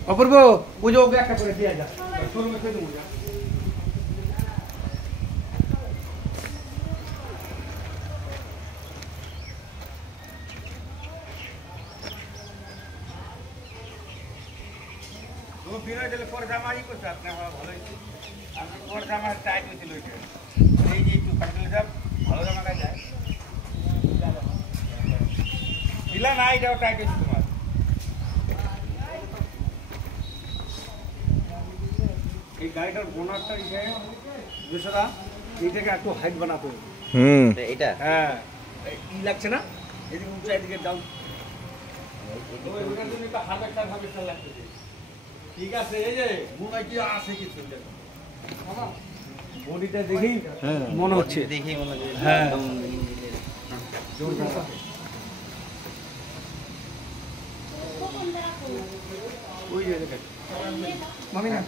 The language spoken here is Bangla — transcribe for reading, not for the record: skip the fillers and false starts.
অপূর্ব ওই যে ওকে একটা করে দিয়ে যা শোরুমে খেয়ে দেবো যা ও বিনয় দিলে পরে জামাই করছে আপনার ভালোই আমি পরে জামা টাইট হয়েছিল এই যে একটু কাটলে যাব ভালো জামা গায়ে যায় ঢিলা না এটাও টাইট হয়েছে তোমার এই গাড়িটার বোনারটা দুশোটা এইটাকে একটু হাইট বানাতে হবে এটা হ্যাঁ ই লাগছে না এদিকে উঁচু এদিকে ডাউন ঠিক আছে এই যে মনে হয় কি আছে কিছু বডিটা দেখেই মনে হচ্ছে দেখেই মনে হচ্ছে হ্যাঁ ওই যে মামি না